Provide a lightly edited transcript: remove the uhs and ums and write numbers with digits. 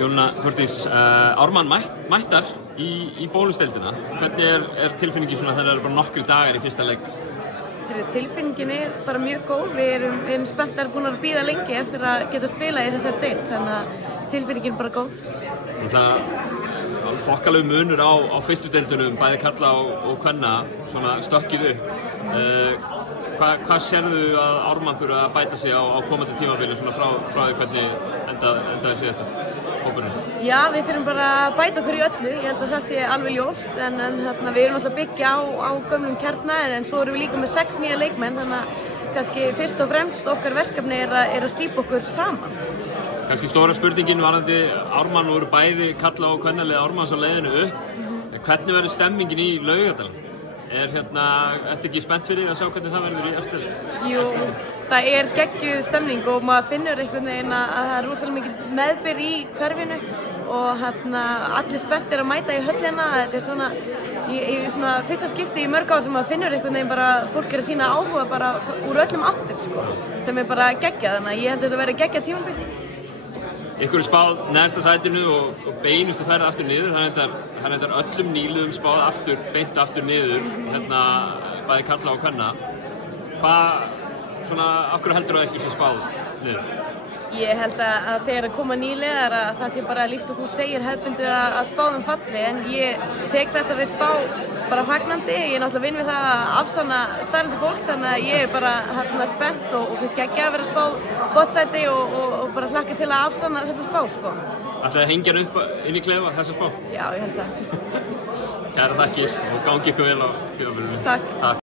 Jónína Þórdís, Ármann mættar í bónusdeildina. Hvernig tilfinningin svona þegar það eru bara nokkri dagar í fyrsta leik? Tilfinningin bara mjög góð. Við erum spenntar búin að bíða lengi eftir að geta spila í þessari deild, þannig að tilfinningin bara góð. Það þokkalegu munur á fyrstu deildunum, bæði karla og kvenna, svona stökkið upp. Hvað sérðu að Ármann þurfa að bæta sig á komandi tímabili svona frá því hvernig endaði síðasta hópurinn? Já, við þurfum bara að bæta okkur í öllu. Ég held að það sé alveg ljóst, en við erum alltaf að byggja á gömlum kjarna, en svo erum við líka með 6 nýja leikmenn, þannig að kannski fyrst og fremst okkar verkefni er að slípa okkur saman. Kannski stóra spurningin varðandi Ármann, og eru bæði karla og kvennalið Ármanns á leiðinu upp. Hvernig verður stemmingin í Laugardalnum? Ertu ekki spennt fyrir því að sjá hvernig það verður í Östuðli? Jú, það geggjuð stemning og maður finnur einhvern veginn að það er rosalega mikil meðbyr í hverfinu og allir spenntir að mæta í höllina. Þetta er svona fyrsta skipti í mörg ár sem maður finnur einhvern veginn bara fólk að sýna áhuga bara úr öllum áttum, sko, sem er bara geggjað, þannig að ég held að þetta verði geggjað tímabil. Ykkur er spáð neðsta sætinu og beinustu ferð aftur niður. Það er öllum nýliðum spáð beint aftur niður, bæði karla og kvenna. Af hverju heldur þú ekki sem spáð niður? Ég held að þegar að koma nýliðar að það sé bara líkt og þú segir hefðbundið að spáðum falli, en ég tek þessari spá bara fagnandi. Ég er náttúrulega vinn við það að afsanna starrandi fólk, þannig að ég er bara spennt og finnst ekki að vera að spá bottsæti og bara hlakka til að afsanna þessa spá, sko. Ætlaði að hengja hann upp inn í klefa þessa spá? Já, ég held það. Kærar þakkir og gangi ykkur vel á tímabilinu. Takk.